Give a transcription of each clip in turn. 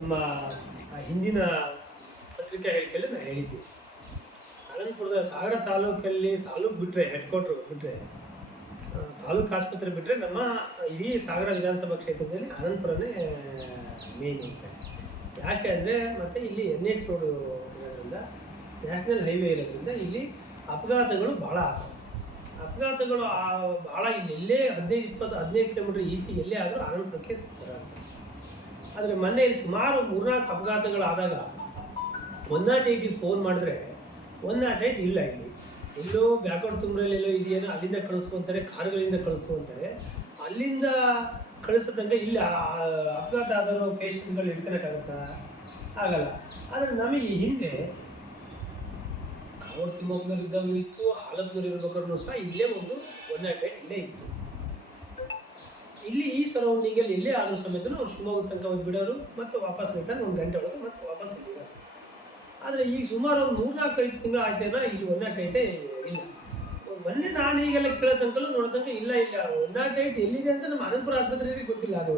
ನಮ್ಮ ಹಿಂದಿನ ಪತ್ರಿಕಾ ಹೇಳಿಕೆಯಲ್ಲಿ ನಾನು ಹೇಳಿದ್ದೆ. ಅನಂತಪುರದ ಸಾಗರ ತಾಲೂಕಲ್ಲಿ ತಾಲೂಕು ಬಿಟ್ಟರೆ ಹೆಡ್ ಕ್ವಾರ್ಟರ್ ಬಿಟ್ಟರೆ ತಾಲೂಕು ಆಸ್ಪತ್ರೆ ಬಿಟ್ಟರೆ ನಮ್ಮ ಇಡೀ ಸಾಗರ ವಿಧಾನಸಭಾ ಕ್ಷೇತ್ರದಲ್ಲಿ ಅನಂತಪುರನೇ ಮೇನ್ ಅಂತ. ಯಾಕೆ ಅಂದರೆ ಮತ್ತು ಇಲ್ಲಿ NH ರೋಡು ಇರೋದ್ರಿಂದ, ನ್ಯಾಷನಲ್ ಹೈವೇ ಇರೋದ್ರಿಂದ ಇಲ್ಲಿ ಅಪಘಾತಗಳು ಭಾಳ ಅಪಘಾತಗಳು ಭಾಳ ಇಲ್ಲಿ ಎಲ್ಲೇ 15 ಕಿಲೋಮೀಟ್ರ್ ಈಚೆಗೆ ಎಲ್ಲೇ ಆದರೂ ಅನಂತಪುರಕ್ಕೆ ಬರೋದು. ಆದರೆ ಮೊನ್ನೆ ಸುಮಾರು 3-4 ಅಪಘಾತಗಳಾದಾಗ 108ಗೆ ಫೋನ್ ಮಾಡಿದ್ರೆ 108 ಇಲ್ಲ, ಇಲ್ಲಿ ಎಲ್ಲೋ ಬ್ಯಾಕ್ವರ್ಡ್ ತುಂಬ್ರಲ್ಲಿ ಎಲ್ಲೋ ಇದೆಯೇನೋ ಅಲ್ಲಿಂದ ಕಳಿಸ್ಕೊತಾರೆ, ಕಾರುಗಳಿಂದ ಕಳಿಸ್ಕೊತಾರೆ. ಅಲ್ಲಿಂದ ಕಳಿಸೋದಂಗೆ ಇಲ್ಲಿ ಅಪಘಾತ ಆದರೂ ಪೇಷಂಟ್ಗಳು ಹಿಡ್ಕೊಳಕ್ಕಾಗುತ್ತಾ? ಆಗಲ್ಲ. ಆದರೆ ನಮಗೆ ಹಿಂದೆ ಕಾವೂರು ತಿಮ್ಮಪ್ಪನವ್ರು ಇದ್ದಾಗ ಇತ್ತು, ಹಾಲಪ್ಪನವ್ರು ಇರ್ಬೇಕಾದ್ರೂ ಸಹ ಇಲ್ಲೇ ಒಂದು 108 ಇಲ್ಲೇ ಇತ್ತು. ಇಲ್ಲಿ ಈ ಸರೌಂಡಿಂಗಲ್ಲಿ ಎಲ್ಲೇ ಆದ ಸಮೇತ ಅವ್ರು ಶಿವಮೊಗ್ಗ ತನಕ ಹೋಗಿ ಬಿಡೋರು, ಮತ್ತು ವಾಪಸ್ ರಿಟರ್ನ್ 1 ಗಂಟೆ ಒಳಗೆ ಮತ್ತೆ ವಾಪಸ್ ಇಲ್ಲಿರೋರು. ಆದರೆ ಈಗ ಸುಮಾರು ಒಂದು 3-4-5 ತಿಂಗಳು ಆಯ್ತೇನೋ ಇಲ್ಲಿ 108 ಇಲ್ಲ. ಮೊನ್ನೆ ನಾನು ಈಗೆಲ್ಲ ಕೇಳೋ ತನಕಲ್ಲೂ ನೋಡೋ ಇಲ್ಲ 108 ಎಲ್ಲಿದೆ ಅಂತ ನಮ್ಮ ಅನಂತಪುರ ಆಸ್ಪತ್ರೆಗೆ ಗೊತ್ತಿಲ್ಲ. ಅದು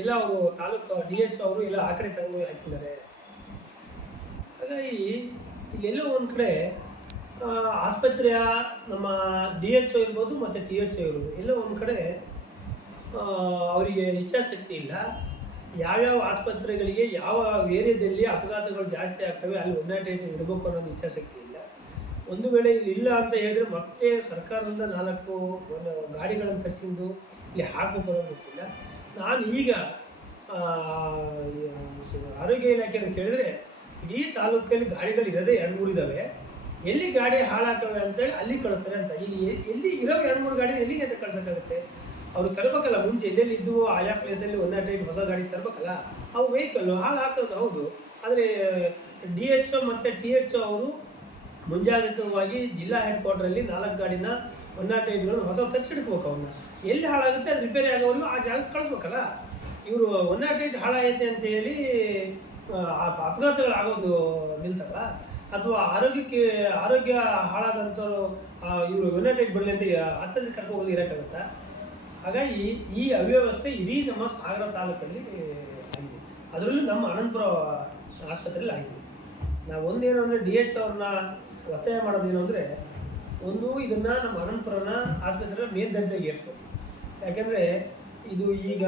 ಎಲ್ಲ ಅವರು ತಾಲೂಕು DH ಅವರು ಎಲ್ಲ ಆ ಕಡೆ ತಗೊಂಡು ಹಾಕಿದ್ದಾರೆ. ಹಾಗಾಗಿ ಇಲ್ಲೆಲ್ಲೋ ಒಂದು ಕಡೆ ಆಸ್ಪತ್ರೆಯ ನಮ್ಮ DHO ಇರ್ಬೋದು ಮತ್ತು THO ಇರ್ಬೋದು, ಎಲ್ಲೋ ಒಂದು ಕಡೆ ಅವರಿಗೆ ಇಚ್ಛಾಶಕ್ತಿ ಇಲ್ಲ. ಯಾವ್ಯಾವ ಆಸ್ಪತ್ರೆಗಳಿಗೆ ಯಾವ ಏರಿಯಾದಲ್ಲಿ ಅಪಘಾತಗಳು ಜಾಸ್ತಿ ಆಗ್ತವೆ ಅಲ್ಲಿ 108 ಇಡಬೇಕು ಅನ್ನೋದು ಇಚ್ಛಾಶಕ್ತಿ ಇಲ್ಲ. ಒಂದು ವೇಳೆ ಇಲ್ಲಿ ಇಲ್ಲ ಅಂತ ಹೇಳಿದ್ರೆ ಮತ್ತೆ ಸರ್ಕಾರದಿಂದ 4 ಗಾಡಿಗಳನ್ನು ತರಿಸಿದ್ದು ಇಲ್ಲಿ ಹಾಕಬೇಕು ಅನ್ನೋದು ಗೊತ್ತಿಲ್ಲ. ನಾನು ಈಗ ಆರೋಗ್ಯ ಇಲಾಖೆಯನ್ನು ಕೇಳಿದ್ರೆ ಇಡೀ ತಾಲೂಕಲ್ಲಿ ಗಾಡಿಗಳು ಇರೋದೇ 2-3 ಇದ್ದಾವೆ. ಎಲ್ಲಿ ಗಾಡಿ ಹಾಳಾಗ್ತವೆ ಅಂತೇಳಿ ಅಲ್ಲಿ ಕಳಿಸ್ತಾರೆ ಅಂತ. ಇಲ್ಲಿ ಎಲ್ಲಿ ಇರೋ 2-3 ಗಾಡಿ ಎಲ್ಲಿಗೆ ಅಂತ ಕಳ್ಸೋಕ್ಕಾಗುತ್ತೆ? ಅವರು ತರಬೇಕಲ್ಲ. ಮುಂಚೆ ಎಲ್ಲೆಲ್ಲಿ ಇದ್ದವು ಆಯಾ ಪ್ಲೇಸಲ್ಲಿ 108 ಹೊಸ ಗಾಡಿ ತರಬೇಕಲ್ಲ. ಅವು ವೆಹಿಕಲ್ಲು ಹಾಳು ಹಾಕೋದು ಹೌದು. ಆದರೆ DHO ಮತ್ತು THO ಅವರು ಮುಂಜಾಗ್ರತವಾಗಿ ಜಿಲ್ಲಾ ಹೆಡ್ ಕ್ವಾರ್ಟ್ರಲ್ಲಿ 4 ಗಾಡಿನ 108ಗಳನ್ನು ಹೊಸ ತರಿಸಿಡ್ಬೇಕು. ಅವ್ರನ್ನ ಎಲ್ಲಿ ಹಾಳಾಗುತ್ತೆ ಅದು ರಿಪೇರಿ ಆಗೋವರೆಗೂ ಆ ಜಾಗಕ್ಕೆ ಕಳಿಸ್ಬೇಕಲ್ಲ. ಇವರು 108 ಹಾಳಾಗೈತೆ ಅಂತೇಳಿ ಅಪಘಾತಗಳು ಆಗೋದು ನಿಲ್ತಲ್ಲ, ಅಥವಾ ಆರೋಗ್ಯ ಹಾಳಾದಂಥವ್ರು ಇವರು 108 ಬರಲಿ ಅಂತ ಆಸ್ಪತ್ರೆಗೆ ಕರ್ಕೊಂಡು ಇರೋಕ್ಕಾಗುತ್ತಾ? ಹಾಗಾಗಿ ಈ ಅವ್ಯವಸ್ಥೆ ಇಡೀ ನಮ್ಮ ಸಾಗರ ತಾಲೂಕಲ್ಲಿ ಆಗಿದೆ. ಅದರಲ್ಲೂ ನಮ್ಮ ಅನಂತಪುರ ಆಸ್ಪತ್ರೆಯಲ್ಲಿ ಆಗಿದೆ. ನಾವು ಒಂದೇನು ಅಂದರೆ DH ಅವ್ರನ್ನ ಒತ್ತಾಯ ಮಾಡೋದೇನು ಅಂದರೆ, ಒಂದು ಇದನ್ನು ನಮ್ಮ ಅನಂತಪುರನ ಆಸ್ಪತ್ರೆ ಮೇಲ್ದರ್ಜೆಗೆ ಏರಿಸ್ಬೇಕು. ಯಾಕೆಂದರೆ ಇದು ಈಗ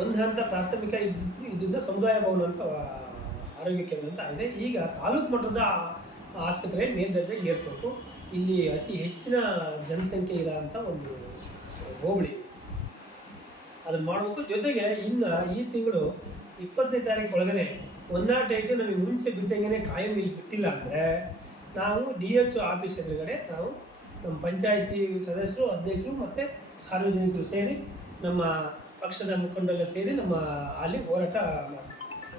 ಒಂದು ಹಂತ ಪ್ರಾಥಮಿಕ ಇದರಿಂದ ಸಮುದಾಯ ಭವನ ಅಂತ ಆರೋಗ್ಯ ಕೇಂದ್ರ ಅಂತ ಆಗಿದೆ. ಈಗ ತಾಲೂಕು ಮಟ್ಟದ ಆಸ್ಪತ್ರೆಯಲ್ಲಿ ಮೇಲ್ದರ್ಜೆಗೆ ಏರಿಸ್ಬೇಕು. ಇಲ್ಲಿ ಅತಿ ಹೆಚ್ಚಿನ ಜನಸಂಖ್ಯೆ ಇರೋ ಅಂಥ ಒಂದು ಹೋಬಳಿ ಅದನ್ನು ಮಾಡಬೇಕು. ಜೊತೆಗೆ ಇನ್ನು ಈ ತಿಂಗಳು 20ನೇ ತಾರೀಕು ಒಳಗಡೆ 108 ನಮಗೆ ಮುಂಚೆ ಬಿಟ್ಟಂಗೆ ಕಾಯಂ ಇಲ್ಲಿ ಬಿಟ್ಟಿಲ್ಲ ಅಂದರೆ ನಾವು DHO ಆಫೀಸ್ ಎದುರುಗಡೆ ನಾವು ನಮ್ಮ ಪಂಚಾಯಿತಿ ಸದಸ್ಯರು, ಅಧ್ಯಕ್ಷರು ಮತ್ತು ಸಾರ್ವಜನಿಕರು ಸೇರಿ, ನಮ್ಮ ಪಕ್ಷದ ಮುಖಂಡರೆಲ್ಲ ಸೇರಿ ನಮ್ಮ ಅಲ್ಲಿ ಹೋರಾಟ ಮಾಡ್ತೀವಿ.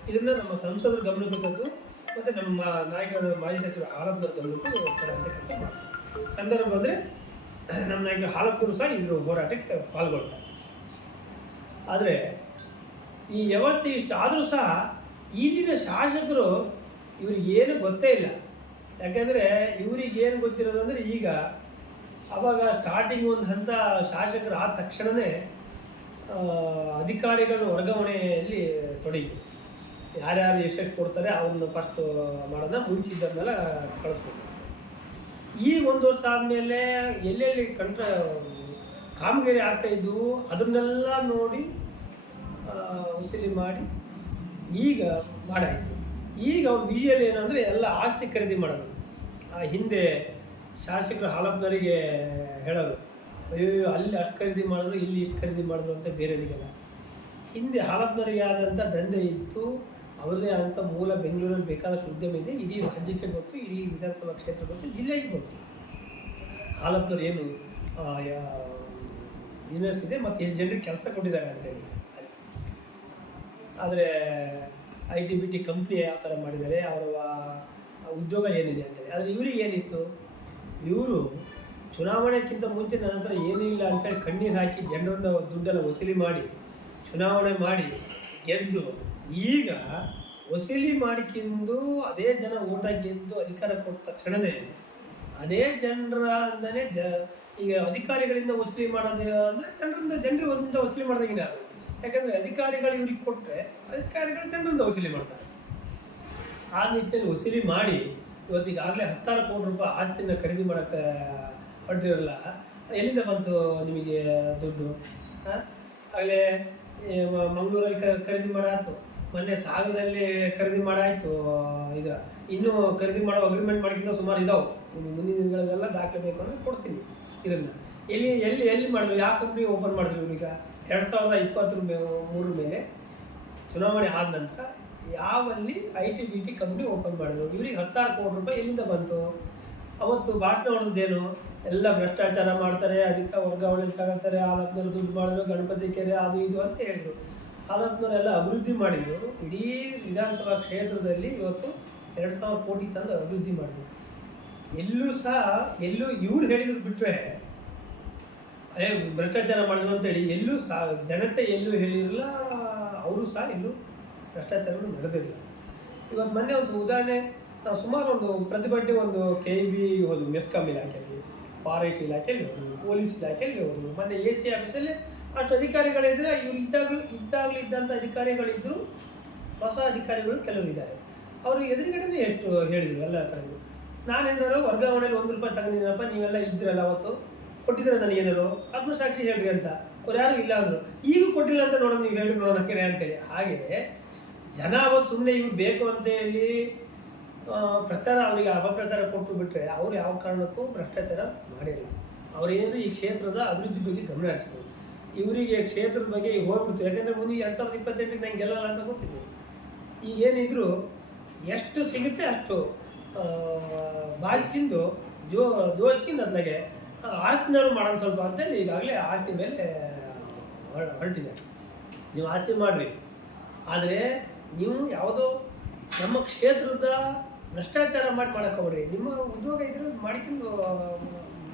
ಇದನ್ನು ನಮ್ಮ ಸಂಸದರ ಗಮನಕ್ಕೆ ತಂದು ಮತ್ತು ನಮ್ಮ ನಾಯಕರಾದ ಮಾಜಿ ಸಚಿವರು ಹಾಲಪ್ಪನವ್ರ ಗಮನಕ್ಕೂ ತರುವಂಥ ಕೆಲಸ ಮಾಡ್ತೀವಿ. ಸಂದರ್ಭ ಬಂದರೆ ನಮ್ಮ ನಾಯಕರು ಹಾಲಪ್ಪನವರು ಸಹ ಇದ್ರ ಹೋರಾಟಕ್ಕೆ ಪಾಲ್ಗೊಳ್ತಾರೆ. ಆದರೆ ಈ ಯಾವತ್ತು ಇಷ್ಟು ಆದರೂ ಸಹ ಈಗಿನ ಶಾಸಕರು ಇವ್ರಿಗೇನು ಗೊತ್ತೇ ಇಲ್ಲ. ಯಾಕೆಂದರೆ ಇವ್ರಿಗೇನು ಗೊತ್ತಿರೋದು ಅಂದರೆ, ಈಗ ಆವಾಗ ಸ್ಟಾರ್ಟಿಂಗ್ ಒಂದು ಹಂತ ಶಾಸಕರು ಆದ ತಕ್ಷಣವೇ ಅಧಿಕಾರಿಗಳ ವರ್ಗಾವಣೆಯಲ್ಲಿ ತೊಡಗಿ ಯಾರ್ಯಾರು ಎಷ್ಟೆಷ್ಟು ಕೊಡ್ತಾರೆ ಅವನ್ನ ಫಸ್ಟು ಮಾಡೋಣ, ಮುಂಚಿದ್ದನ್ನೆಲ್ಲ ಕಳಿಸ್ಬೇಕು. ಈ 1 ವರ್ಷ ಆದಮೇಲೆ ಎಲ್ಲೆಲ್ಲಿ ಕಾಮಗಾರಿ ಆಗ್ತಾಯಿದ್ವು ಅದನ್ನೆಲ್ಲ ನೋಡಿ ವಸೂಲಿ ಮಾಡಿ ಈಗ ಮಾಡಾಯಿತು. ಈಗ ಅವ್ರ ವಿಷಯಲ್ಲಿ ಏನಂದರೆ ಎಲ್ಲ ಆಸ್ತಿ ಖರೀದಿ ಮಾಡೋದು. ಹಿಂದೆ ಶಾಸಕರು ಹಾಲಪ್ಪನವರಿಗೆ ಹೇಳೋದು, ಅಯ್ಯೋ ಅಲ್ಲಿ ಅಷ್ಟು ಖರೀದಿ ಮಾಡಿದ್ರು, ಇಲ್ಲಿ ಇಷ್ಟು ಖರೀದಿ ಮಾಡಿದ್ರು ಅಂತ ಬೇರೆಯವರಿಗೆಲ್ಲ. ಹಿಂದೆ ಹಾಲಪ್ಪನವರಿಗೆ ಆದಂಥ ದಂಧೆ ಇತ್ತು, ಅವ್ರದ್ದೇ ಆದಂಥ ಮೂಲ ಬೆಂಗಳೂರಲ್ಲಿ ಬೇಕಾದಷ್ಟು ಉದ್ಯಮ ಇದೆ. ಇಡೀ ರಾಜ್ಯಕ್ಕೆ ಗೊತ್ತು, ಇಡೀ ವಿಧಾನಸಭಾ ಕ್ಷೇತ್ರ ಗೊತ್ತು, ಜಿಲ್ಲೆಗೆ ಗೊತ್ತು ಹಾಲಪ್ಪನವ್ರು ಏನು ಬಿಸ್ನೆಸ್ ಇದೆ ಮತ್ತು ಎಷ್ಟು ಜನರಿಗೆ ಕೆಲಸ ಕೊಟ್ಟಿದ್ದಾರೆ ಅಂತೇಳಿ. ಆದರೆ IT-BT ಕಂಪ್ನಿ ಯಾವ ಥರ ಮಾಡಿದ್ದಾರೆ, ಅವರ ಉದ್ಯೋಗ ಏನಿದೆ ಅಂತೇಳಿ. ಆದರೆ ಇವರಿಗೆ ಏನಿತ್ತು, ಇವರು ಚುನಾವಣೆಗಿಂತ ಮುಂಚೆ ನಂತರ ಏನೂ ಇಲ್ಲ ಅಂತೇಳಿ ಕಣ್ಣೀರು ಹಾಕಿ ಜನರಿಂದ ದುಡ್ಡೆಲ್ಲ ವಸೂಲಿ ಮಾಡಿ ಚುನಾವಣೆ ಮಾಡಿ ಗೆದ್ದು, ಈಗ ವಸೂಲಿ ಮಾಡಿಕೊಂಡು ಅದೇ ಜನ ಓಟ ಗೆದ್ದು ಅಧಿಕಾರ ಕೊಟ್ಟ ತಕ್ಷಣವೇ ಅದೇ ಜನರಿಂದನೇ ಈಗ ಅಧಿಕಾರಿಗಳಿಂದ ವಸೂಲಿ ಮಾಡೋದು ಅಂದರೆ ಜನರಿಂದ ವಸೂಲಿ ಮಾಡೋದಾಗಿದೆ. ಅದು ಯಾಕಂದರೆ ಅಧಿಕಾರಿಗಳು ಇವ್ರಿಗೆ ಕೊಟ್ಟರೆ ಅಧಿಕಾರಿಗಳು ಜನರಿಂದ ವಸೂಲಿ ಮಾಡ್ತಾರೆ. ಆ ನಿಟ್ಟಿನಲ್ಲಿ ವಸೂಲಿ ಮಾಡಿ ಇವತ್ತಿಗಾಗಲೇ 10,000 ಕೋಟಿ ರೂಪಾಯಿ ಆಸ್ತಿನ ಖರೀದಿ ಮಾಡೋಕ್ಕೆ ಹೊರಟಿರಲ್ಲ. ಎಲ್ಲಿಂದ ಬಂತು ನಿಮಗೆ ದುಡ್ಡು? ಆಗಲೇ ಮಂಗಳೂರಲ್ಲಿ ಖರೀದಿ ಮಾಡಾಯ್ತು, ಮೊನ್ನೆ ಸಾಗರದಲ್ಲಿ ಖರೀದಿ ಮಾಡಾಯಿತು. ಈಗ ಇನ್ನೂ ಖರೀದಿ ಮಾಡೋ ಅಗ್ರಿಮೆಂಟ್ ಮಾಡೋಕ್ಕಿಂತ ಸುಮಾರು ಇದಾವೆ. ನಿಮಗೆ ಮುಂದಿನ ದಿನಗಳಲ್ಲೆಲ್ಲ ದಾಖಲೆ ಬೇಕು ಅಂದರೆ ಕೊಡ್ತೀನಿ. ಇದನ್ನು ಎಲ್ಲಿ ಮಾಡಿದ್ರು, ಯಾವ ಕಂಪ್ನಿ ಓಪನ್ ಮಾಡಿದ್ರು ಇವ್ರೀಗ? 2023 ಮೇಲೆ ಚುನಾವಣೆ ಆದ ನಂತರ ಯಾವಲ್ಲಿ IT-BT ಕಂಪ್ನಿ ಓಪನ್ ಮಾಡಿದ್ರು? ಇವ್ರಿಗೆ 10,000 ಕೋಟಿ ರೂಪಾಯಿ ಎಲ್ಲಿಂದ ಬಂತು? ಅವತ್ತು ಭಾಷಣ ಹೊಡೆದೇನು? ಎಲ್ಲ ಭ್ರಷ್ಟಾಚಾರ ಮಾಡ್ತಾರೆ, ಅದಕ್ಕೆ ವರ್ಗಾವಣೆ ತಗೊಳ್ತಾರೆ, ಹಾಲಪ್ಪನವ್ರು ದುಡ್ಡು ಮಾಡಿದ್ರು, ಗಣಪತಿ ಕೆರೆ ಅದು ಇದು ಅಂತ ಹೇಳಿದರು. ಹಾಲಪ್ಪನವರೆಲ್ಲ ಅಭಿವೃದ್ಧಿ ಮಾಡಿದ್ರು. ಇಡೀ ವಿಧಾನಸಭಾ ಕ್ಷೇತ್ರದಲ್ಲಿ ಇವತ್ತು 2,000 ಕೋಟಿ ತಂದು ಅಭಿವೃದ್ಧಿ ಮಾಡಿದ್ರು. ಎಲ್ಲೂ ಇವ್ರು ಹೇಳಿದ್ರು ಬಿಟ್ಟರೆ ಭ್ರಷ್ಟಾಚಾರ ಮಾಡಿದ್ರು ಅಂತೇಳಿ ಎಲ್ಲೂ ಜನತೆ ಎಲ್ಲೂ ಹೇಳಿರಲಿಲ್ಲ. ಅವರು ಸಹ ಎಲ್ಲೂ ಭ್ರಷ್ಟಾಚಾರಗಳು ನಡೆದಿರಲಿಲ್ಲ. ಇವತ್ತು ಮೊನ್ನೆ ಒಂದು ಉದಾಹರಣೆ, ನಾವು ಸುಮಾರು ಒಂದು ಪ್ರತಿಭಟನೆ, ಒಂದು KEB ಹೋದ್ರು, ಮೆಸ್ಕಾಂ ಇಲಾಖೆಯಲ್ಲಿ, ಫಾರೆಸ್ಟ್ ಇಲಾಖೆಯಲ್ಲಿ ಹೋದ್ರು, ಪೊಲೀಸ್ ಇಲಾಖೆಯಲ್ಲಿ ಹೋದ್ರು, ಮೊನ್ನೆ AC ಆಫೀಸಲ್ಲಿ ಅಷ್ಟು ಅಧಿಕಾರಿಗಳಿದ್ದರೆ ಇವ್ರು ಇದ್ದಾಗಲೂ ಇದ್ದಂಥ ಅಧಿಕಾರಿಗಳಿದ್ದರು, ಹೊಸ ಅಧಿಕಾರಿಗಳು ಕೆಲವರು ಇದ್ದಾರೆ. ಅವರು ಎದುರುಗಡೆನೇ ಎಷ್ಟು ಹೇಳಿದರು ಎಲ್ಲ ಕಡೆಗೂ. ನಾನೇನಾರು ವರ್ಗಾವಣೆಯಲ್ಲಿ ₹1 ತಗೊಂಡಿದ್ದೀನಪ್ಪ, ನೀವೆಲ್ಲ ಇದ್ರಲ್ಲ ಅವತ್ತು, ಕೊಟ್ಟಿದ್ರೆ ನನಗೇನಾರು ಆತ್ಮಸಾಕ್ಷಿ ಹೇಳ್ರಿ ಅಂತ. ಅವ್ರು ಯಾರು ಇಲ್ಲ ಅಂದರು. ಈಗೂ ಕೊಟ್ಟಿಲ್ಲ ಅಂತ ನೋಡೋದು, ನೀವು ಹೇಳಿ ನೋಡೋಣ ಅಂತೇಳಿ. ಹಾಗೆ ಜನ ಅವತ್ತು ಸುಮ್ಮನೆ ಇವ್ರು ಬೇಕು ಅಂತೇಳಿ ಪ್ರಚಾರ, ಅವರಿಗೆ ಅಪಪ್ರಚಾರ ಕೊಟ್ಟು ಬಿಟ್ಟರೆ ಅವ್ರು ಯಾವ ಕಾರಣಕ್ಕೂ ಭ್ರಷ್ಟಾಚಾರ ಮಾಡಿಲ್ಲ. ಅವರೇನಾದರೂ ಈ ಕ್ಷೇತ್ರದ ಅಭಿವೃದ್ಧಿ ಬಗ್ಗೆ ಗಮನ ಹರಿಸಿದ್ರು. ಇವರಿಗೆ ಕ್ಷೇತ್ರದ ಬಗ್ಗೆ ಹೋಗ್ಬಿಡ್ತು. ಯಾಕೆಂದರೆ ಮುಂದೆ 2028ಕ್ಕೆ ನಂಗೆ ಗೆಲ್ಲಲ್ಲ ಅಂತ ಗೊತ್ತಿದೆ. ಈಗೇನಿದ್ರು ಎಷ್ಟು ಸಿಗುತ್ತೆ ಅಷ್ಟು ಬಾಚಿಕಿಂದು ಜೋಚ್ಕಿಂದು ಅದ್ಲಾಗೆ ಆಸ್ತಿನಾರು ಮಾಡೋಣ ಸ್ವಲ್ಪ ಅಂತೇಳಿ ಈಗಾಗಲೇ ಆಸ್ತಿ ಮೇಲೆ ಹೊರಟಿದೆ. ನೀವು ಆಸ್ತಿ ಮಾಡಿರಿ, ಆದರೆ ನೀವು ಯಾವುದೋ ನಮ್ಮ ಕ್ಷೇತ್ರದ ಭ್ರಷ್ಟಾಚಾರ ಮಾಡೋಕ್ಕೆ ಹೋಗ್ರಿ. ನಿಮ್ಮ ಉದ್ಯೋಗ ಇದ್ರೆ ಮಾಡಿಕೊಂಡು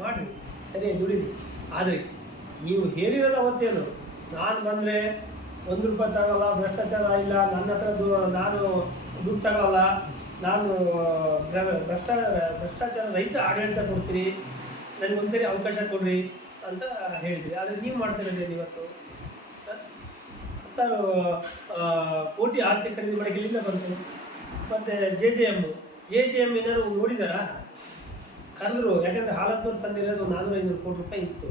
ಮಾಡಿರಿ, ಸರಿ ದುಡೀರಿ. ಆದರೆ ನೀವು ಹೇಳಿರೋದು ಅವತ್ತೇನು, ನಾನು ಬಂದರೆ ₹1 ತಗೊಳ್ಳಲ್ಲ, ಭ್ರಷ್ಟಾಚಾರ ಇಲ್ಲ, ನನ್ನ ಹತ್ರ ನಾನು ದುಡ್ಡು ತಗೊಳ್ಳಲ್ಲ, ನಾನು ಭ್ರಷ್ಟಾಚಾರ ರಹಿತ ಆಡಳಿತ ಕೊಡ್ತೀನಿ, ನನಗೆ ಒಂದ್ಸರಿ ಅವಕಾಶ ಕೊಡ್ರಿ ಅಂತ ಹೇಳಿದ್ರಿ. ಆದರೆ ನೀವು ಮಾಡ್ತಿರೋದೇನು ಇವತ್ತು? 10,000 ಕೋಟಿ ಆಸ್ತಿ ಖರೀದಿ ಮಾಡೋಕ್ಕೆ ಎಲ್ಲಿಂದ ಬಂತು? ಮತ್ತು JJM ಏನಾದ್ರು ನೋಡಿದಾರಾ? ಕರೆದ್ರು. ಯಾಕಂದರೆ ಹಾಲಪ್ಪನವ್ರು ತಂದಿರೋದು 400-500 ಕೋಟಿ ರೂಪಾಯಿ ಇತ್ತು.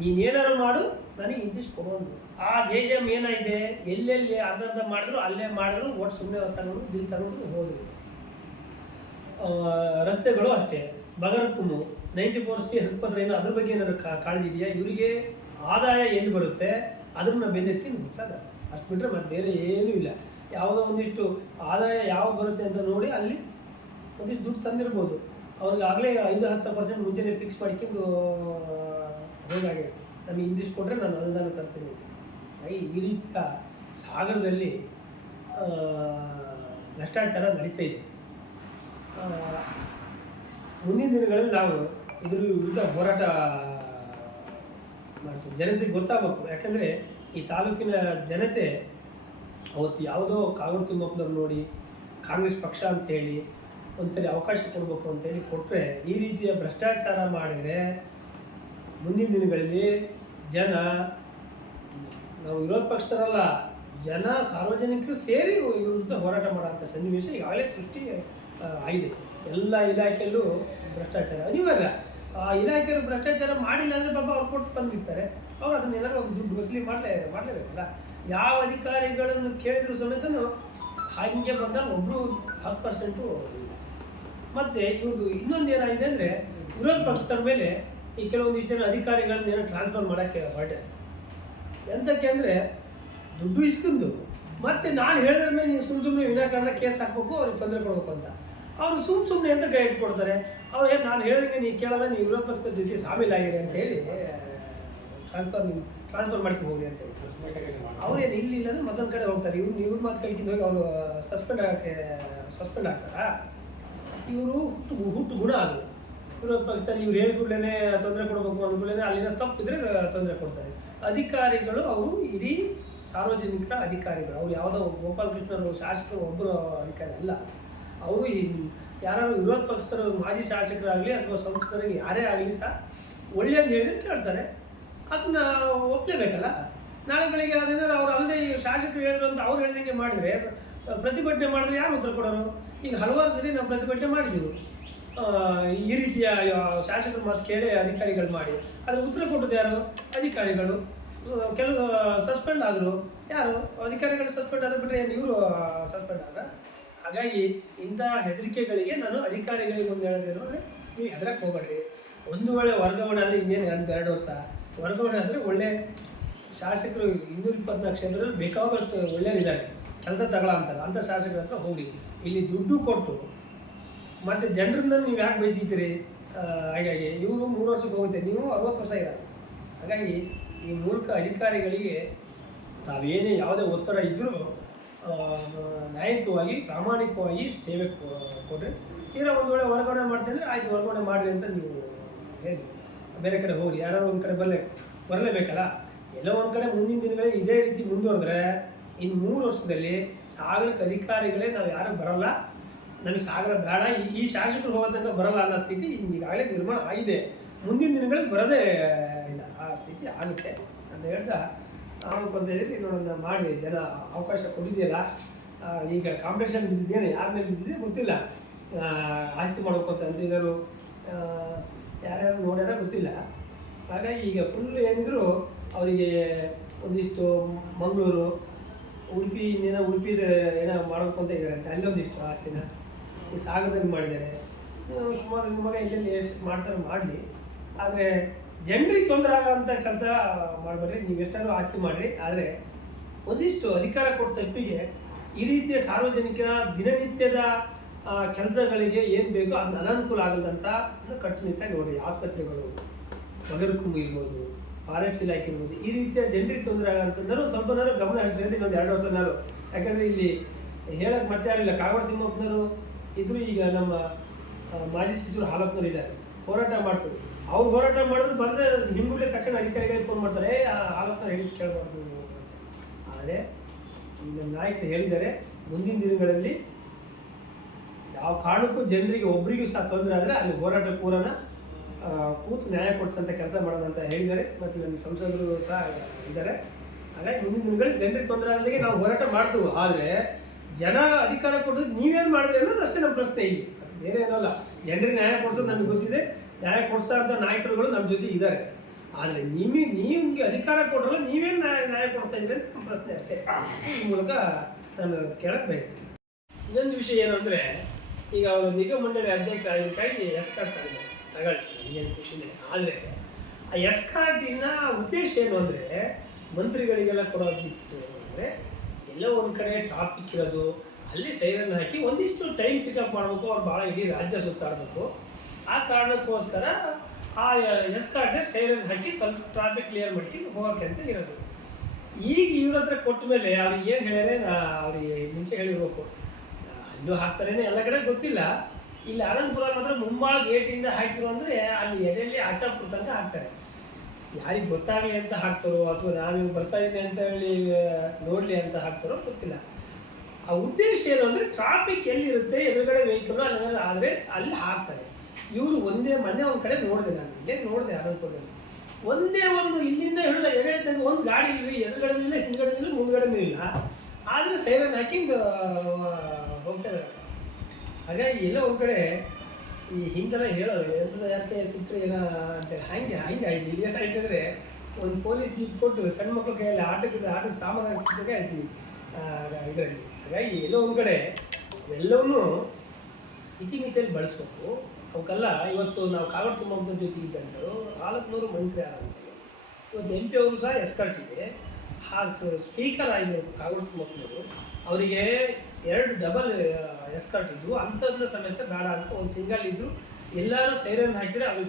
ನೀನೇನಾರು ಮಾಡು, ನನಗೆ ಇಂತಿಷ್ಟು ಕೊಡೋದು. ಆ JJM ಏನಾಗಿದೆ, ಎಲ್ಲೆಲ್ಲಿ ಅರ್ಧ ಮಾಡಿದ್ರು ಅಲ್ಲೇ ಮಾಡಿದ್ರು, ಒಟ್ಟು ಸುಮ್ಮನೆ ತಗೊಂಡು ಬಿಲ್ ತಗೊಂಡು ಹೋದರು. ರಸ್ತೆಗಳು ಅಷ್ಟೇ, ಬಗರಕುಮ್ಮು 94C ಹೃತ್ಪತ್ರ, ಅದ್ರ ಬಗ್ಗೆ ಏನಾದ್ರು ಕಾಳಜಿ ಇದೆಯಾ? ಇವರಿಗೆ ಆದಾಯ ಎಲ್ಲಿ ಬರುತ್ತೆ ಅದನ್ನು ಬೆನ್ನೆತ್ತಿ ಹೋಗ್ತದೆ. ಅಷ್ಟು ಬಿಟ್ಟರೆ ಮತ್ತೆ ಬೇರೆ ಏನೂ ಇಲ್ಲ. ಯಾವುದೋ ಒಂದಿಷ್ಟು ಆದಾಯ ಯಾವಾಗ ಬರುತ್ತೆ ಅಂತ ನೋಡಿ ಅಲ್ಲಿ ಒಂದಿಷ್ಟು ದುಡ್ಡು ತಂದಿರ್ಬೋದು. ಅವ್ರಿಗೆ ಆಗಲೇ 5-10% ಮುಂಚೆನೇ ಫಿಕ್ಸ್ ಮಾಡ್ಕೊಂಡು ಹೋಗಾಗೆ, ನಮಗೆ ಇಂದಿಷ್ಟು ಕೊಟ್ಟರೆ ನಾನು ಅನುದಾನ ತರ್ತೀನಿ. ಈ ರೀತಿಯ ಸಾಗರದಲ್ಲಿ ಭ್ರಷ್ಟಾಚಾರ ನಡೀತಾ ಇದೆ. ಮುಂದಿನ ದಿನಗಳಲ್ಲಿ ನಾವು ಇದ್ರ ವಿರುದ್ಧ ಹೋರಾಟ ಮಾಡ್ತೀವಿ. ಜನತೆಗೆ ಗೊತ್ತಾಗಬೇಕು. ಯಾಕಂದರೆ ಈ ತಾಲೂಕಿನ ಜನತೆ ಅವತ್ತು ಯಾವುದೋ ಕಾಗೋಡು ತಿಮ್ಮಪ್ಪನವ್ರು ನೋಡಿ ಕಾಂಗ್ರೆಸ್ ಪಕ್ಷ ಅಂತೇಳಿ ಒಂದ್ಸರಿ ಅವಕಾಶ ಕೊಡಬೇಕು ಅಂತೇಳಿ ಕೊಟ್ಟರೆ, ಈ ರೀತಿಯ ಭ್ರಷ್ಟಾಚಾರ ಮಾಡಿದರೆ ಮುಂದಿನ ದಿನಗಳಲ್ಲಿ ಜನ, ನಾವು ವಿರೋಧ ಪಕ್ಷದವರಲ್ಲ, ಜನ ಸಾರ್ವಜನಿಕರು ಸೇರಿ ವಿರುದ್ಧ ಹೋರಾಟ ಮಾಡೋಂಥ ಸನ್ನಿವೇಶ ಈಗಾಗಲೇ ಸೃಷ್ಟಿ ಆಗಿದೆ. ಎಲ್ಲ ಇಲಾಖೆಯಲ್ಲೂ ಭ್ರಷ್ಟಾಚಾರ ಅನಿವಾರ್ಯ. ಆ ಇಲಾಖೆಯವರು ಭ್ರಷ್ಟಾಚಾರ ಮಾಡಿಲ್ಲ ಅಂದರೆ ಪಾಪ ಅವ್ರು ಕೊಟ್ಟು ಬಂದಿರ್ತಾರೆ. ಅವ್ರು ಅದನ್ನೇನಾದ್ರು ಒಂದು ದುಡ್ಡು ವಸೂಲಿ ಮಾಡಲೇಬೇಕಲ್ಲ. ಯಾವ ಅಧಿಕಾರಿಗಳನ್ನು ಕೇಳಿದ್ರು ಸಮೇತನು ಹಾಗೆ ಬಂದಾಗ ಒಬ್ಬರು 10% ಮತ್ತು ಇವ್ರದ್ದು ಇನ್ನೊಂದು ಏನಾಗಿದೆ ಅಂದರೆ, ವಿರೋಧ ಪಕ್ಷದ ಮೇಲೆ ಈ ಕೆಲವೊಂದಿಷ್ಟು ಜನ ಅಧಿಕಾರಿಗಳನ್ನೇನೋ ಟ್ರಾನ್ಸ್ಫರ್ ಮಾಡೋಕ್ಕೆ ಹೊರಟೆ. ಎಂತಕ್ಕೆ ಅಂದರೆ ದುಡ್ಡು ಇಸ್ಕೊಂಡು ಮತ್ತೆ ನಾನು ಹೇಳಿದ್ರ ಮೇಲೆ ನೀವು ಸುಮ್ಮನೆ ವಿನಾಕಾರಣ ಕೇಸ್ ಹಾಕಬೇಕು, ಅವ್ರಿಗೆ ತೊಂದರೆ ಕೊಡಬೇಕು ಅಂತ. ಅವರು ಸುಮ್ಮನೆ ಅಂತ ಕೈ ಇಟ್ಕೊಡ್ತಾರೆ. ಅವ್ರು ಏನು ನಾನು ಹೇಳಿದ್ರೆ ನೀವು ಕೇಳಲ್ಲ, ನೀವು ವಿರೋಧ ಪಕ್ಷದ ಜೊತೆ ಶಾಮೀಲಾಗಿದೆ ಅಂತೇಳಿ ಟ್ರಾನ್ಸ್ಫರ್ ಮಾಡ್ಕೊಂಡು ಹೋಗಿ ಅಂತೇಳಿ. ಅವ್ರೇನು ಇಲ್ಲ ಅಂದರೆ ಮತ್ತೊಂದು ಕಡೆ ಹೋಗ್ತಾರೆ. ಇವ್ರ ಮಾತು ಕೈಕಿಂದ ಹೋಗಿ ಅವರು ಸಸ್ಪೆಂಡ್ ಆಗ್ತಾರಾ? ಇವರು ಹುಟ್ಟು ಗುಣ ಅದು. ವಿರೋಧ ಪಕ್ಷದಲ್ಲಿ ಇವ್ರು ಹೇಳಿ ಕೂಡಲೇ ತೊಂದರೆ ಕೊಡಬೇಕು ಅಂದ್ಕೂಡಲೇ ಅಲ್ಲಿನ ತಪ್ಪಿದ್ರೆ ತೊಂದರೆ ಕೊಡ್ತಾರೆ. ಅಧಿಕಾರಿಗಳು ಅವರು ಇಡೀ ಸಾರ್ವಜನಿಕರ ಅಧಿಕಾರಿಗಳು. ಅವ್ರು ಯಾವುದೋ ಗೋಪಾಲಕೃಷ್ಣರು ಶಾಸಕರು ಒಬ್ಬರು ಅಧಿಕಾರಿ ಅಲ್ಲ. ಅವರು ಯಾರು ವಿರೋಧ ಪಕ್ಷದವರು ಮಾಜಿ ಶಾಸಕರಾಗಲಿ ಅಥವಾ ಸಂಸದರಿಗೆ ಯಾರೇ ಆಗಲಿ ಸಹ ಒಳ್ಳೆಯದು ಹೇಳಿದ್ರೆ ಕೇಳ್ತಾರೆ. ಅದನ್ನ ಒಪ್ಪಲೇಬೇಕಲ್ಲ. ನಾಳೆ ಬೆಳಿಗ್ಗೆ ಅದೇನಾದ್ರು ಅವ್ರು ಅಲ್ಲದೆ ಈ ಶಾಸಕರು ಹೇಳಿದ್ರು ಅಂತ ಅವ್ರು ಹೇಳಿದಂಗೆ ಮಾಡಿದರೆ ಪ್ರತಿಭಟನೆ ಮಾಡಿದ್ರೆ ಯಾರು ಉತ್ತರ ಕೊಡೋರು? ಈಗ ಹಲವಾರು ಸರಿ ನಾವು ಪ್ರತಿಭಟನೆ ಮಾಡಿದ್ದೀವಿ ಈ ರೀತಿಯ ಶಾಸಕರ ಮಾತು ಕೇಳಿ ಅಧಿಕಾರಿಗಳು ಮಾಡಿ, ಅದ್ರ ಉತ್ತರ ಕೊಟ್ಟದ್ದು ಯಾರು? ಅಧಿಕಾರಿಗಳು. ಕೆಲವು ಸಸ್ಪೆಂಡ್ ಆದರು. ಯಾರು? ಅಧಿಕಾರಿಗಳು ಸಸ್ಪೆಂಡ್ ಆದ ಬಿಟ್ಟರೆ ಏನು ಇವರು ಸಸ್ಪೆಂಡ್ ಆದ್ರ? ಹಾಗಾಗಿ ಇಂಥ ಹೆದರಿಕೆಗಳಿಗೆ ನಾನು ಅಧಿಕಾರಿಗಳಿಗೆ ಒಂದು ಹೇಳೋದೇನು ಅಂದರೆ, ನೀವು ಹೆದರಕ್ಕೆ ಹೋಗಬೇಡ್ರಿ. ಒಂದು ವೇಳೆ ವರ್ಗಾವಣೆ ಆದರೆ ಇನ್ನೇನು 2 ವರ್ಷ ವರ್ಗಾವಣೆ ಆದರೆ ಒಳ್ಳೆ ಶಾಸಕರು 224 ಕ್ಷೇತ್ರದಲ್ಲಿ ಬೇಕಾದಷ್ಟು ಒಳ್ಳೆಯರಿದ್ದಾರೆ, ಕೆಲಸ ತಗೊಳ ಅಂತಾರೆ. ಅಂಥ ಶಾಸಕರ ಹತ್ರ ಹೋಗಿ ಇಲ್ಲಿ ದುಡ್ಡು ಕೊಟ್ಟು ಮತ್ತು ಜನರಿಂದ ನೀವು ಯಾಕೆ ಬಯಸಿದ್ದೀರಿ? ಹಾಗಾಗಿ ಇವರು 3 ವರ್ಷಕ್ಕೆ ಹೋಗುತ್ತೆ, ನೀವು 60 ವರ್ಷ ಇರೋದು. ಹಾಗಾಗಿ ಈ ಮೂಲಕ ಅಧಿಕಾರಿಗಳಿಗೆ ತಾವೇನೇ ಯಾವುದೇ ಒತ್ತಡ ಇದ್ದರೂ ನ್ಯಾಯಯುತವಾಗಿ ಪ್ರಾಮಾಣಿಕವಾಗಿ ಸೇವೆ ಕೊಡ್ರಿ. ತೀರಾ ಒಂದು ವೇಳೆ ವರ್ಗಾವಣೆ ಮಾಡ್ತೀನಿ ಆಯಿತು, ವರ್ಗಾವಣೆ ಮಾಡಿರಿ ಅಂತ ನೀವು ಹೇಳಿ ಬೇರೆ ಕಡೆ ಹೋಗಿ ಯಾರು ಒಂದು ಕಡೆ ಬರಲೇಬೇಕಲ್ಲ. ಎಲ್ಲೋ ಒಂದು ಕಡೆ ಮುಂದಿನ ದಿನಗಳಲ್ಲಿ ಇದೇ ರೀತಿ ಮುಂದುವರೆದ್ರೆ ಇನ್ನು 3 ವರ್ಷದಲ್ಲಿ ಸಾಗರಕ್ಕೆ ಅಧಿಕಾರಿಗಳೇ ನಾವು ಯಾರು ಬರಲ್ಲ, ನಮಗೆ ಸಾಗರ ಬೇಡ, ಈ ಶಾಸಕರು ಹೋಗೋ ತನಕ ಬರಲ್ಲ ಅನ್ನೋ ಸ್ಥಿತಿ ಈಗಾಗಲೇ ನಿರ್ಮಾಣ ಆಗಿದೆ. ಮುಂದಿನ ದಿನಗಳಲ್ಲಿ ಬರೋದೇ ಇಲ್ಲ, ಆ ಸ್ಥಿತಿ ಆಗುತ್ತೆ ಅಂತ ಹೇಳ್ತಾ ಅನ್ಕೊಂತ ಇದ್ದೀವಿ. ನೋಡೋಣ ಮಾಡಿ, ಜನ ಅವಕಾಶ ಕೊಟ್ಟಿದೆಯಲ್ಲ. ಈಗ ಕಾಂಪಿಟೇಷನ್ ಬಿದ್ದಿದ್ದೇನೆ, ಯಾರ ಮೇಲೆ ಬಿದ್ದಿದೆ ಗೊತ್ತಿಲ್ಲ. ಆಸ್ತಿ ಮಾಡ್ಬೇಕಂತ ಅಂತಿದ್ದರು, ಯಾರ್ಯಾರು ನೋಡ್ಯಾರ ಗೊತ್ತಿಲ್ಲ. ಹಾಗಾಗಿ ಈಗ ಫುಲ್ ಏನಿದ್ರು ಅವರಿಗೆ ಒಂದಿಷ್ಟು ಮಂಗಳೂರು, ಉಡುಪಿ, ಇನ್ನೇನೋ ಉಡುಪಿದ ಏನೋ ಮಾಡ್ಬೇಕು ಅಂತ ಇದ್ದಾರೆ ಅಂತ, ಅಲ್ಲೊಂದಿಷ್ಟು ಆಸ್ತಿನ ಈ ಸಾಗರದಲ್ಲಿ ಮಾಡಿದ್ದಾರೆ. ಸುಮಾರು ನಿಮ್ಮ ಮಗ ಎಲ್ಲೆಲ್ಲಿ ಎಷ್ಟು ಮಾಡ್ತಾರೆ ಮಾಡಲಿ, ಆದರೆ ಜನರಿಗೆ ತೊಂದರೆ ಆಗೋಂಥ ಕೆಲಸ ಮಾಡಬೇಡ್ರಿ. ನೀವು ಎಷ್ಟಾದ್ರೂ ಆಸ್ತಿ ಮಾಡಿರಿ, ಆದರೆ ಒಂದಿಷ್ಟು ಅಧಿಕಾರ ಕೊಟ್ಟ ತಪ್ಪಿಗೆ ಈ ರೀತಿಯ ಸಾರ್ವಜನಿಕ ದಿನನಿತ್ಯದ ಕೆಲಸಗಳಿಗೆ ಏನು ಬೇಕೋ ಅದನ್ನ ಅನಾನುಕೂಲ ಆಗದಂತ ಕಟ್ಟುನಿಟ್ಟಾಗಿ ನೋಡಿ. ಆಸ್ಪತ್ರೆಗಳು, ನಗರಕ್ಕೂ ಇರ್ಬೋದು, ಫಾರೆಸ್ಟ್ ಇಲಾಖೆ ಇರ್ಬೋದು, ಈ ರೀತಿಯ ಜನರಿಗೆ ತೊಂದರೆ ಆಗೋಂಥದ್ದು ಸ್ವಲ್ಪನಾದ್ರು ಗಮನ ಹರಿಸಿ ಅಂತ ಇನ್ನೊಂದು 2 ವರ್ಷನಾದ್ರು. ಯಾಕಂದರೆ ಇಲ್ಲಿ ಹೇಳಕ್ಕೆ ಮತ್ತೆ ಯಾರಿಲ್ಲ. ಕಾಗವಾಡ ತಿಮ್ಮಪ್ಪನವರು ಇದ್ರು, ಈಗ ನಮ್ಮ ಮಾಜಿ ಸಚಿವರು ಹಾಲಪ್ಪನವರು ಇದ್ದಾರೆ, ಹೋರಾಟ ಮಾಡ್ತಾರೆ. ಅವ್ರು ಹೋರಾಟ ಮಾಡಿದ್ರು ಬಂದರೆ ಹಿಂಗುಳ್ಳೆ ತಕ್ಷಣ ಅಧಿಕಾರಿಗಳಿಗೆ ಫೋನ್ ಮಾಡ್ತಾರೆ, ಹಾಲಪ್ಪನ ಹೇಳಿದ್ದು ಕೇಳಬಾರ್ದು. ಆದರೆ ಈಗ ನಮ್ಮ ನಾಯಕರು ಹೇಳಿದ್ದಾರೆ, ಮುಂದಿನ ದಿನಗಳಲ್ಲಿ ಯಾವ ಕಾರಣಕ್ಕೂ ಜನರಿಗೆ ಒಬ್ಬರಿಗೂ ಸಹ ತೊಂದರೆ ಆದರೆ ಅಲ್ಲಿ ಹೋರಾಟ ಕೂತು ನ್ಯಾಯ ಕೊಡಿಸೋಂಥ ಕೆಲಸ ಮಾಡೋಣ ಅಂತ ಹೇಳಿದ್ದಾರೆ. ಮತ್ತು ನಮ್ಮ ಸಂಸದರು ಸಹ ಇದ್ದಾರೆ. ಹಾಗಾಗಿ ಮುಂದಿನ ದಿನಗಳಲ್ಲಿ ಜನರಿಗೆ ತೊಂದರೆ ಆದಾಗೆ ನಾವು ಹೋರಾಟ ಮಾಡ್ತೀವಿ. ಆದರೆ ಜನ ಅಧಿಕಾರ ಕೊಟ್ಟದ್ದು ನೀವೇನು ಮಾಡಿದ್ರಿ ಅನ್ನೋದು ಅಷ್ಟೇ ನಮ್ಮ ಪ್ರಶ್ನೆ. ಇಲ್ಲಿ ಬೇರೆ ಏನಲ್ಲ, ಜನರಿಗೆ ನ್ಯಾಯ ಕೊಡಿಸೋದು ನಮಗೆ ಗೊತ್ತಿದೆ, ನ್ಯಾಯ ಕೊಡಿಸೋಂಥ ನಾಯಕರುಗಳು ನಮ್ಮ ಜೊತೆ ಇದ್ದಾರೆ. ಆದರೆ ನಿಮಗೆ ಅಧಿಕಾರ ಕೊಟ್ಟರಲ್ಲ, ನೀವೇನು ನ್ಯಾಯ ಕೊಡ್ತಾ ಇದ್ದೀರಿ ಅಂತ ನಮ್ಮ ಪ್ರಶ್ನೆ ಅಷ್ಟೇ. ಈ ಮೂಲಕ ನಾನು ಕೇಳಕ್ಕೆ ಬಯಸ್ತೀನಿ. ಇನ್ನೊಂದು ವಿಷಯ ಏನು ಅಂದರೆ, ಈಗ ಅವರು ನಿಗಮ ಮಂಡಳಿ ಅಧ್ಯಕ್ಷ ಆಗಿದ್ದಕ್ಕಾಗಿ ಎಸ್ಕಾರ್ಟ್ ತಗೊಳ್ಳಿ, ನನಗೇನು ಖುಷಿನೇ. ಆದರೆ ಆ ಎಸ್ಕಾರ್ಟಿನ ಉದ್ದೇಶ ಏನು ಅಂದರೆ, ಮಂತ್ರಿಗಳಿಗೆಲ್ಲ ಕೊಡೋದಿತ್ತು ಅಂದರೆ ಎಲ್ಲೋ ಒಂದು ಕಡೆ ಟ್ರಾಫಿಕ್ ಇರೋದು, ಅಲ್ಲಿ ಸೈರನ್ ಹಾಕಿ ಒಂದಿಷ್ಟು ಟೈಮ್ ಪಿಕಪ್ ಮಾಡಬೇಕು. ಅವ್ರು ಭಾಳ ಇಡೀ ರಾಜ್ಯ ಸುತ್ತಾಡಬೇಕು. ಆ ಕಾರಣಕ್ಕೋಸ್ಕರ ಆ ಎಸ್ಕಾರ್ಟ್ಗೆ ಸೈರನ್ ಹಾಕಿ ಸ್ವಲ್ಪ ಟ್ರಾಫಿಕ್ ಕ್ಲಿಯರ್ ಮಾಡ್ಕೊಂಡು ಹೋಗೋಕ್ಕೆ ಅಂತ ಇರೋದು. ಈಗ ಇವ್ರ ಹತ್ರ ಕೊಟ್ಟ ಮೇಲೆ ಅವ್ರಿಗೆ ಏನು ಹೇಳ್ಯಾರೆ, ಅವ್ರಿಗೆ ಮುಂಚೆ ಹೇಳಿರ್ಬೇಕು. ಅಲ್ಲೂ ಹಾಕ್ತಾರೇನೆ, ಎಲ್ಲ ಕಡೆ ಗೊತ್ತಿಲ್ಲ. ಇಲ್ಲಿ ಆನಂದಪುರ ಮಾತ್ರ ಮುಂಬಾಳ ಗೇಟಿಂದ ಹಾಕಿದ್ರು ಅಂದರೆ ಅಲ್ಲಿ ಎಡೆಯಲ್ಲಿ ಆಚಾಪುರ ತನಕ ಹಾಕ್ತಾರೆ. ಯಾರಿಗೆ ಗೊತ್ತಾಗಲಿ ಅಂತ ಹಾಕ್ತಾರೋ ಅಥವಾ ನಾನು ಬರ್ತಾ ಇದ್ದೀನಿ ಅಂತ ಹೇಳಿ ನೋಡಲಿ ಅಂತ ಹಾಕ್ತಾರೋ ಗೊತ್ತಿಲ್ಲ. ಆ ಉದ್ದೇಶ ಏನು ಅಂದರೆ, ಟ್ರಾಫಿಕ್ ಎಲ್ಲಿರುತ್ತೆ ಎದುರುಗಡೆ ವೆಹಿಕಲ್ ಅಲ್ಲಿ ಆದರೆ ಅಲ್ಲಿ ಹಾಕ್ತಾರೆ. ಇವರು ಮೊನ್ನೆ ಒಂದು ಕಡೆ ನೋಡಿದೆ, ನಾನು ಇಲ್ಲೇ ನೋಡಿದೆ ಆನಂದಪುರದಲ್ಲಿ. ಒಂದೇ ಒಂದು ಇಲ್ಲಿಂದ ಹಿಡಿದ ಎಡೆ ತನಕ ಒಂದು ಗಾಡಿ ಇಲ್ಲರಿ, ಎದುರುಗಡೆನೂ ಇಲ್ಲ, ಹಿಂದ್ಗಡೆನೂ ಇಲ್ಲ, ಮುಂದ್ಗಡೆನೂ ಇಲ್ಲ. ಆದರೆ ಸೈರನ್ ಹಾಕಿ ಹೋಗ್ತಾ ಇದ್ದಾರೆ. ಹಾಗಾಗಿ ಎಲ್ಲ ಒಂದು ಕಡೆ ಈ ಹಿಂಗೆಲ್ಲ ಹೇಳೋದು ಎಂಥದ್ದು ಯಾಕೆ ಸಿಕ್ಕರೆ ಏನೋ ಅಂತೇಳಿ ಹಂಗೆ ಆಯ್ತು. ಇದೇನಾಯ್ತಂದರೆ, ಒಂದು ಪೊಲೀಸ್ ಜೀಪ್ ಕೊಟ್ಟು ಸಣ್ಣ ಮಕ್ಕಳ ಕೈಯಲ್ಲಿ ಆಟದ ಸಾಮಾನು ಸಿಕ್ಕಾಗ ಆಯ್ತು ಇದರಲ್ಲಿ. ಹಾಗಾಗಿ ಎಲ್ಲೋ ಒಂದು ಕಡೆ ಎಲ್ಲವನ್ನೂ ಇತಿಮಿತಿಯಲ್ಲಿ ಬಳಸ್ಬೇಕು. ಅವಕ್ಕೆಲ್ಲ ಇವತ್ತು ನಾವು ಕಾಗವಾಡ ತಿಮ್ಮಪ್ಪನ ಜೊತೆ ಇದ್ದಂಥವ್ರು, ಹಾಲಪ್ಪನವರು ಮಂತ್ರಿ ಆದಂಥವ್ರು, ಇವತ್ತು MP ಅವರು ಸಹ ಎಸ್ಕಾರ್ಟ್ ಇದೆ. ಸ್ಪೀಕರ್ ಆಗಿದ್ರು ಕಾಗವಾಡ ತಿಮ್ಮಪ್ಪನವರು, ಅವರಿಗೆ 2 ಡಬಲ್ ಎಸ್ಕಾರ್ಟ್ ಇದ್ವು. ಅಂಥದ್ದನ್ನ ಸಮೇತ ಬೇಡ ಅಂತ ಒಂದು ಸಿಂಗಲ್ ಇದ್ದರು. ಎಲ್ಲರೂ ಸೈರನ್ ಹಾಕಿದರೆ ಅವ್ರಿಗೆ